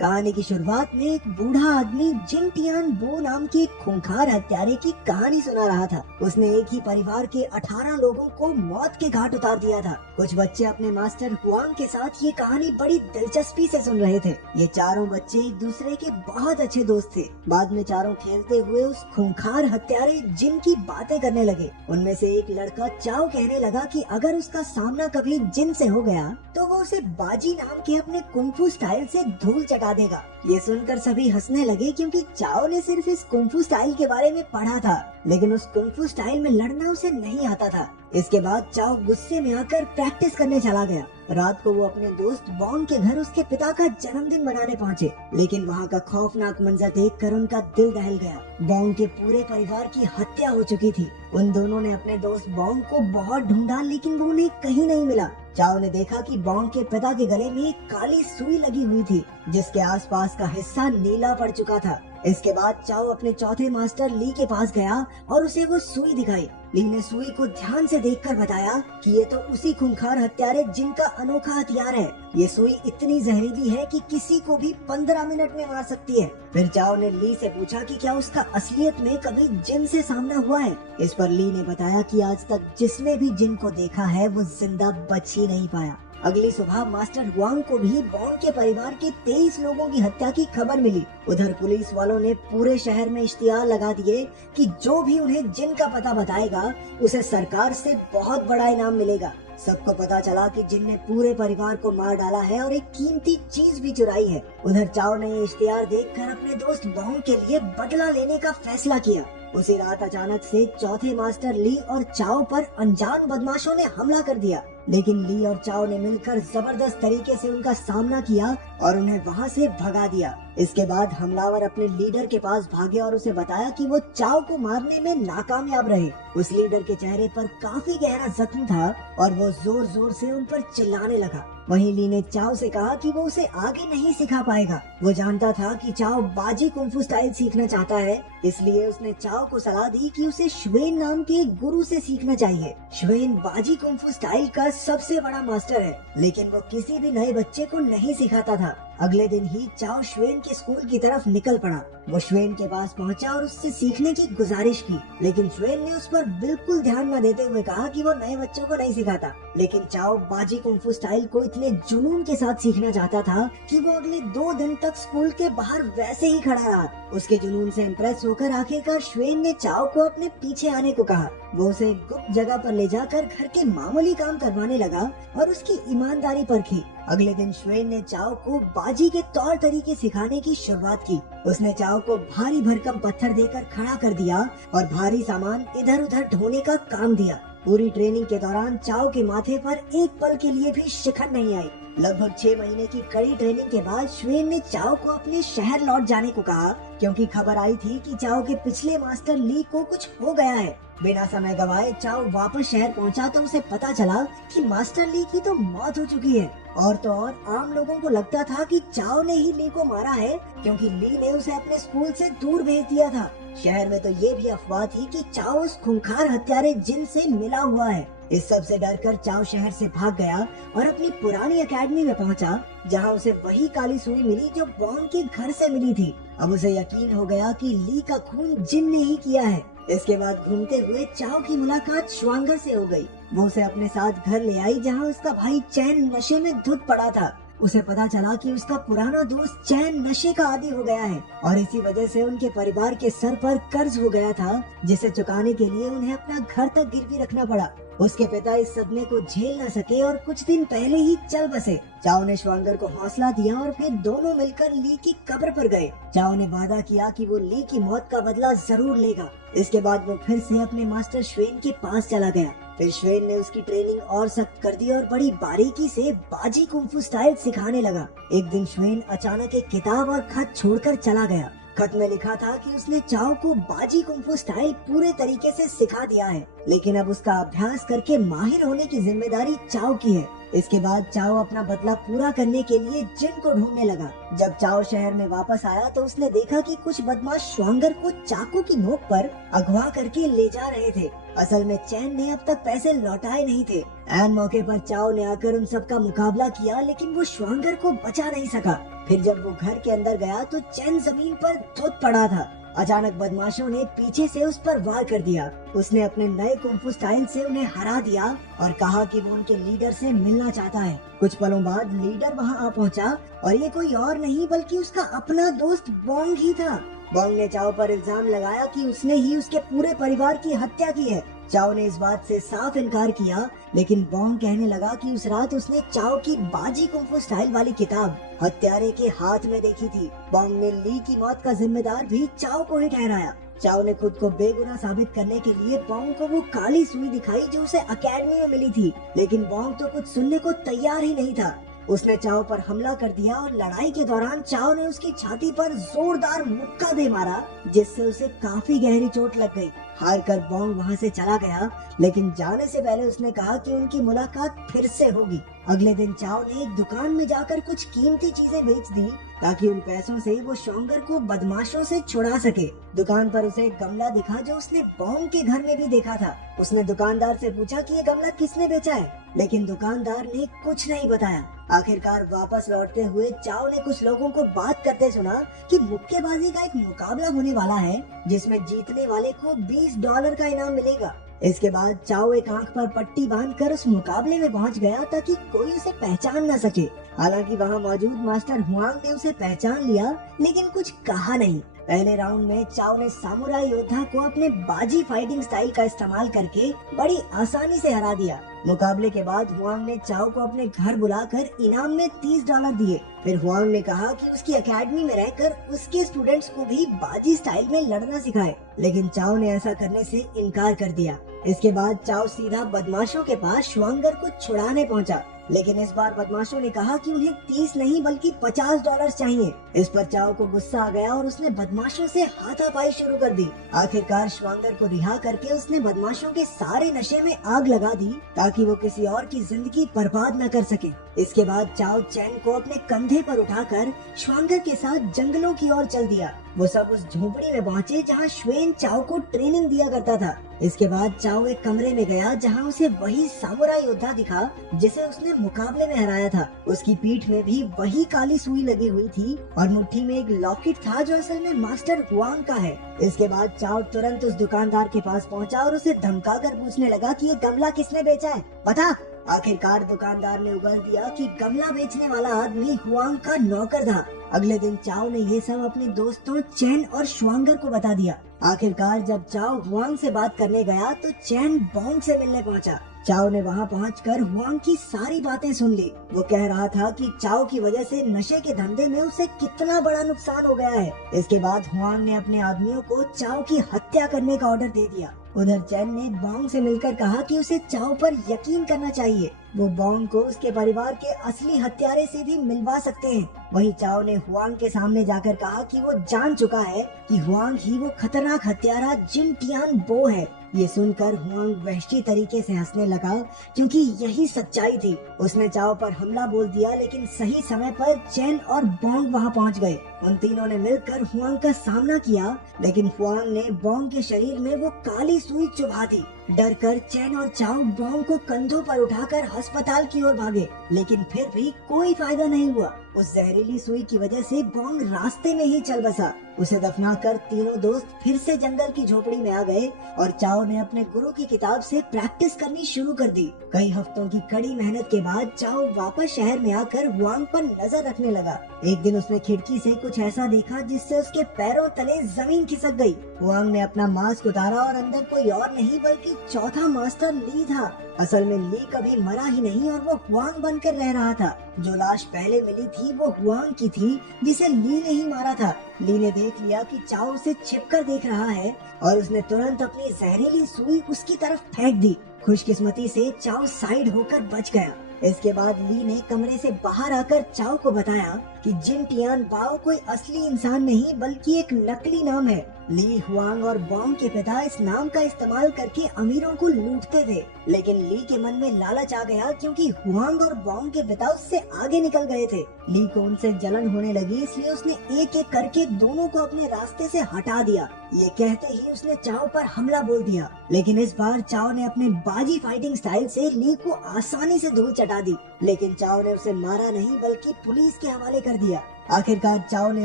कहानी की शुरुआत में एक बूढ़ा आदमी जिन टियान बो नाम के एक खूंखार हत्यारे की कहानी सुना रहा था। उसने एक ही परिवार के 18 लोगों को मौत के घाट उतार दिया था। कुछ बच्चे अपने मास्टर हुआंग के साथ ये कहानी बड़ी दिलचस्पी से सुन रहे थे। ये चारों बच्चे एक दूसरे के बहुत अच्छे दोस्त थे। बाद में चारों खेलते हुए उस खूंखार हत्यारे जिन की बातें करने लगे। उनमें से एक लड़का चाओ कहने लगा कि अगर उसका सामना कभी जिन से हो गया तो वो उसे बाजी नाम के अपने कुंफू स्टाइल से धूल चटा देगा। ये सुनकर सभी हंसने लगे क्योंकि चाओ ने सिर्फ इस कुंफू स्टाइल के बारे में पढ़ा था, लेकिन उस कुंफू स्टाइल में लड़ना उसे नहीं आता था। इसके बाद चाओ गुस्से में आकर प्रैक्टिस करने चला गया। रात को वो अपने दोस्त बॉन्ग के घर उसके पिता का जन्मदिन मनाने पहुंचे, लेकिन वहाँ का खौफनाक मंजर देखकर उनका दिल दहल गया। बॉन्ग के पूरे परिवार की हत्या हो चुकी थी। उन दोनों ने अपने दोस्त बॉन्ग को बहुत ढूंढा, लेकिन वो उन्हें कहीं नहीं मिला। चाओ ने देखा कि बॉन्ग के पिता के गले में एक काली सुई लगी हुई थी, जिसके आसपास का हिस्सा नीला पड़ चुका था। इसके बाद चाओ अपने चौथे मास्टर ली के पास गया और उसे वो सुई दिखाई। ली ने सुई को ध्यान से देखकर बताया कि ये तो उसी खूंखार हत्यारे जिनका अनोखा हथियार है। ये सुई इतनी जहरीली है कि किसी को भी 15 मिनट में मार सकती है। फिर चाओ ने ली से पूछा कि क्या उसका असलियत में कभी जिन से सामना हुआ है। इस पर ली ने बताया कि आज तक जिसने भी जिन को देखा है वो जिंदा बच ही नहीं पाया। अगली सुबह मास्टर हुआंग को भी बॉन्ग के परिवार के 23 लोगों की हत्या की खबर मिली। उधर पुलिस वालों ने पूरे शहर में इश्तिहार लगा दिए कि जो भी उन्हें जिन का पता बताएगा उसे सरकार से बहुत बड़ा इनाम मिलेगा। सबको पता चला कि जिन ने पूरे परिवार को मार डाला है और एक कीमती चीज भी चुराई है। उधर चाओ ने ये इश्तिहार देखकर अपने दोस्त बॉन्ग के लिए बदला लेने का फैसला किया। उसी रात अचानक से चौथे मास्टर ली और चाओ पर अनजान बदमाशों ने हमला कर दिया, लेकिन ली और चाओ ने मिलकर जबरदस्त तरीके से उनका सामना किया और उन्हें वहां से भगा दिया। इसके बाद हमलावर अपने लीडर के पास भागे और उसे बताया कि वो चाओ को मारने में नाकामयाब रहे। उस लीडर के चेहरे पर काफी गहरा जख्म था और वो जोर जोर से उन पर चिल्लाने लगा। वहीं ली ने चाओ से कहा कि वो उसे आगे नहीं सिखा पाएगा। वो जानता था कि चाओ बाजी कुंफू स्टाइल सीखना चाहता है, इसलिए उसने चाओ को सलाह दी कि उसे श्वेन नाम के एक गुरु से सीखना चाहिए। श्वेन बाजी कुंफू स्टाइल का सबसे बड़ा मास्टर है, लेकिन वो किसी भी नए बच्चे को नहीं सिखाता था। अगले दिन ही चाओ श्वेन के स्कूल की तरफ निकल पड़ा। वो श्वेन के पास पहुंचा और उससे सीखने की गुजारिश की, लेकिन श्वेन ने उस पर बिल्कुल ध्यान न देते हुए कहा कि वो नए बच्चों को नहीं सिखाता। लेकिन चाओ बाजी कुंफू स्टाइल को इतने जुनून के साथ सीखना चाहता था कि वो अगले 2 दिन तक स्कूल के बाहर वैसे ही खड़ा रहा। उसके जुनून से इम्प्रेस होकर आखिरकार श्वेन ने चाओ को अपने पीछे आने को कहा। वो उसे एक गुप्त जगह पर ले जाकर घर के मामूली काम करवाने लगा और उसकी ईमानदारी परखी। अगले दिन श्वेन ने चाओ को बाजी के तौर तरीके सिखाने की शुरुआत की। उसने चाओ को भारी भरकम पत्थर देकर खड़ा कर दिया और भारी सामान इधर उधर ढोने का काम दिया। पूरी ट्रेनिंग के दौरान चाओ के माथे पर एक पल के लिए भी शिकन नहीं आई। लगभग 6 महीने की कड़ी ट्रेनिंग के बाद श्वेन ने चाओ को अपने शहर लौट जाने को कहा, क्योंकि खबर आई थी कि चाओ के पिछले मास्टर ली को कुछ हो गया है। बिना समय गवाए चाओ वापस शहर पहुंचा तो उसे पता चला कि मास्टर ली की तो मौत हो चुकी है। और तो और आम लोगों को लगता था कि चाओ ने ही ली को मारा है, क्योंकि ली ने उसे अपने स्कूल से दूर भेज दिया था। शहर में तो ये भी अफवाह थी कि चाओ उस खूंखार हत्यारे जिन से मिला हुआ है। इस सब से डरकर चाओ शहर से भाग गया और अपनी पुरानी एकेडमी में पहुंचा, जहां उसे वही काली सुई मिली जो बॉन्ग के घर से मिली थी। अब उसे यकीन हो गया कि ली का खून जिन ने ही किया है। इसके बाद घूमते हुए चाओ की मुलाकात श्वांगर से हो गई। वो उसे अपने साथ घर ले आई, जहां उसका भाई चैन नशे में धुत पड़ा था। उसे पता चला कि उसका पुराना दोस्त चैन नशे का आदी हो गया है और इसी वजह से उनके परिवार के सर पर कर्ज हो गया था, जिसे चुकाने के लिए उन्हें अपना घर तक गिरवी रखना पड़ा। उसके पिता इस सदमे को झेल न सके और कुछ दिन पहले ही चल बसे। चाओ ने श्वांगर को हौसला दिया और फिर दोनों मिलकर ली की कब्र पर गए। चाओ ने वादा किया कि वो ली की मौत का बदला जरूर लेगा। इसके बाद वो फिर से अपने मास्टर श्वेन के पास चला गया। फिर श्वेन ने उसकी ट्रेनिंग और सख्त कर दी और बड़ी बारीकी से बाजी कुंफू स्टाइल सिखाने लगा। एक दिन श्वेन अचानक एक किताब और खत छोड़कर चला गया। खत में लिखा था कि उसने चाओ को बाजी कुंफू स्टाइल पूरे तरीके से सिखा दिया है, लेकिन अब उसका अभ्यास करके माहिर होने की जिम्मेदारी चाओ की है। इसके बाद चाओ अपना बदला पूरा करने के लिए जिन को ढूंढने लगा। जब चाओ शहर में वापस आया तो उसने देखा कि कुछ बदमाश श्वांगर को चाकू की नोक पर अगवा करके ले जा रहे थे। असल में चैन ने अब तक पैसे लौटाए नहीं थे। ऐन मौके पर चाओ ने आकर उन सब का मुकाबला किया, लेकिन वो श्वांगर को बचा नहीं सका। फिर जब वो घर के अंदर गया तो चैन जमीन पर धुत पड़ा था। अचानक बदमाशों ने पीछे से उस पर वार कर दिया। उसने अपने नए कुंफू स्टाइल से उन्हें हरा दिया और कहा कि वो उनके लीडर से मिलना चाहता है। कुछ पलों बाद लीडर वहां आ पहुंचा और ये कोई और नहीं बल्कि उसका अपना दोस्त बोंग ही था। बोंग ने चाओ पर इल्जाम लगाया कि उसने ही उसके पूरे परिवार की हत्या की है। चाओ ने इस बात से साफ इनकार किया, लेकिन बोंग कहने लगा कि उस रात उसने चाओ की बाजी कुंफू स्टाइल वाली किताब हत्यारे के हाथ में देखी थी। बोंग ने ली की मौत का जिम्मेदार भी चाओ को ही ठहराया। चाओ ने खुद को बेगुनाह साबित करने के लिए बोंग को वो काली सुई दिखाई जो उसे अकेडमी में मिली थी, लेकिन बोंग तो कुछ सुनने को तैयार ही नहीं था। उसने चाओ पर हमला कर दिया और लड़ाई के दौरान चाओ ने उसकी छाती पर जोरदार मुक्का दे मारा, जिससे उसे काफी गहरी चोट लग गई। हार कर बोंग वहाँ से चला गया, लेकिन जाने से पहले उसने कहा कि उनकी मुलाकात फिर से होगी। अगले दिन चाओ ने एक दुकान में जाकर कुछ कीमती चीजें बेच दी ताकि उन पैसों से वो श्वांगर को बदमाशों से छुड़ा सके। दुकान पर उसे एक गमला दिखा जो उसने बोंग के घर में भी देखा था। उसने दुकानदार से पूछा कि ये गमला किसने बेचा है, लेकिन दुकानदार ने कुछ नहीं बताया। आखिरकार वापस लौटते हुए चाओ ने कुछ लोगों को बात करते सुना कि मुक्केबाजी का एक मुकाबला होने वाला है जिसमें जीतने वाले को $20 का इनाम मिलेगा। इसके बाद चाओ एक आंख पर पट्टी बांधकर उस मुकाबले में पहुंच गया ताकि कोई उसे पहचान न सके। हालांकि वहां मौजूद मास्टर हुआंग ने उसे पहचान लिया, लेकिन कुछ कहा नहीं। पहले राउंड में चाओ ने सामुराई योद्धा को अपने बाजी फाइटिंग स्टाइल का इस्तेमाल करके बड़ी आसानी से हरा दिया। मुकाबले के बाद हुआंग ने चाओ को अपने घर बुलाकर इनाम में $30 दिए। फिर हुआंग ने कहा कि उसकी एकेडमी में रहकर उसके स्टूडेंट्स को भी बाजी स्टाइल में लड़ना सिखाए, लेकिन चाओ ने ऐसा करने से इनकार कर दिया। इसके बाद चाओ सीधा बदमाशों के पास श्वांगर को छुड़ाने पहुंचा, लेकिन इस बार बदमाशों ने कहा कि उन्हें 30 नहीं बल्कि $50 चाहिए। इस पर चाओ को गुस्सा आ गया और उसने बदमाशों से हाथापाई शुरू कर दी। आखिरकार श्वांगर को रिहा करके उसने बदमाशों के सारे नशे में आग लगा दी ताकि वो किसी और की जिंदगी बर्बाद न कर सके। इसके बाद चाओ चैन को अपने कंधे पर उठाकर श्वांगर के साथ जंगलों की ओर चल दिया। वो सब उस झोपड़ी में पहुंचे जहाँ श्वेन चाओ को ट्रेनिंग दिया करता था। इसके बाद चाओ एक कमरे में गया जहाँ उसे वही सामुराई योद्धा दिखा जिसे उसने मुकाबले में हराया था। उसकी पीठ में भी वही काली सुई लगी हुई थी और मुट्ठी में एक लॉकेट था जो असल में मास्टर हुआंग का है। इसके बाद चाओ तुरंत उस दुकानदार के पास पहुंचा और उसे धमकाकर पूछने लगा कि ये गमला किसने बेचा है, बता। आखिरकार दुकानदार ने उगल दिया कि गमला बेचने वाला आदमी हुआंग का नौकर था। अगले दिन चाओ ने ये सब अपने दोस्तों चैन और श्वांगर को बता दिया। आखिरकार जब चाओ हुआंग से बात करने गया तो चैन बोंग से मिलने पहुंचा। चाओ ने वहां पहुंचकर हुआंग की सारी बातें सुन ली। वो कह रहा था कि चाओ की वजह से नशे के धंधे में उसे कितना बड़ा नुकसान हो गया है। इसके बाद हुआंग ने अपने आदमियों को चाओ की हत्या करने का ऑर्डर दे दिया। उधर चैन ने बोंग से मिलकर कहा कि उसे चाओ पर यकीन करना चाहिए, वो बोंग को उसके परिवार के असली हत्यारे से भी मिलवा सकते हैं। वहीं चाओ ने हुआंग के सामने जाकर कहा कि वो जान चुका है कि हुआंग ही वो खतरनाक हत्यारा जिन टियान बो है। ये सुनकर हुआंग वहशी तरीके से हंसने लगा क्योंकि यही सच्चाई थी। उसने चाओ पर हमला बोल दिया, लेकिन सही समय पर चैन और बोंग वहां पहुंच गए। उन तीनों ने मिलकर हुआंग का सामना किया, लेकिन हुआंग ने बोंग के शरीर में वो काली सुई चुभा दी। डर कर चैन और चाओ बोंग को कंधों पर उठाकर अस्पताल की ओर भागे, लेकिन फिर भी कोई फायदा नहीं हुआ। उस जहरीली सुई की वजह से बोंग रास्ते में ही चल बसा। उसे दफनाकर तीनों दोस्त फिर से जंगल की झोपड़ी में आ गए और चाओ ने अपने गुरु की किताब से प्रैक्टिस करनी शुरू कर दी। कई हफ्तों की कड़ी मेहनत के बाद चाओ वापस शहर में आकर हुआंग पर नजर रखने लगा। एक दिन उसने खिड़की से कुछ ऐसा देखा जिससे उसके पैरों तले जमीन खिसक गई। हुआंग ने अपना मास्क उतारा और अंदर कोई और नहीं बल्कि चौथा मास्टर ली था। असल में ली कभी मरा ही नहीं और वो हुआंग बनकर रह रहा था। जो लाश पहले मिली थी वो हुआंग की थी जिसे ली ने ही मारा था। ली ने देख लिया कि चाओ उसे छिपकर देख रहा है और उसने तुरंत अपनी जहरीली सुई उसकी तरफ फेंक दी। खुशकिस्मती से चाओ साइड होकर बच गया। इसके बाद ली ने कमरे से बाहर आकर चाओ को बताया कि जिन टियान बाओ कोई असली इंसान नहीं बल्कि एक नकली नाम है। ली, हुआंग और बोंग के पिता इस नाम का इस्तेमाल करके अमीरों को लूटते थे, लेकिन ली के मन में लालच आ गया क्योंकि हुआंग और बोंग के पिता उससे आगे निकल गए थे। ली को उनसे जलन होने लगी, इसलिए उसने एक एक करके दोनों को अपने रास्ते से हटा दिया। ये कहते ही उसने चाओ पर हमला बोल दिया, लेकिन इस बार चाओ ने अपने बाजी फाइटिंग स्टाइल से ली को आसानी से धूल चटा दी। लेकिन चाओ ने उसे मारा नहीं बल्कि पुलिस के हवाले कर दिया। आखिरकार चाओ ने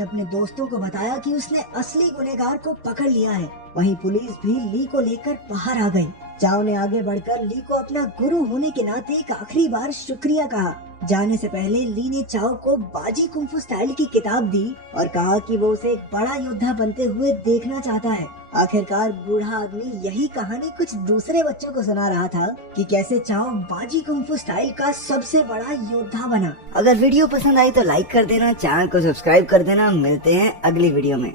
अपने दोस्तों को बताया कि उसने असली गुनहगार को पकड़ लिया है। वहीं पुलिस भी ली को लेकर बाहर आ गई। चाओ ने आगे बढ़कर ली को अपना गुरु होने के नाते एक आखिरी बार शुक्रिया कहा। जाने से पहले ली ने चाओ को बाजी कुंफू स्टाइल की किताब दी और कहा कि वो उसे एक बड़ा योद्धा बनते हुए देखना चाहता है। आखिरकार बूढ़ा आदमी यही कहानी कुछ दूसरे बच्चों को सुना रहा था कि कैसे चाओ बाजी कुंफू स्टाइल का सबसे बड़ा योद्धा बना। अगर वीडियो पसंद आई तो लाइक कर देना, चैनल को सब्सक्राइब कर देना। मिलते हैं अगली वीडियो में।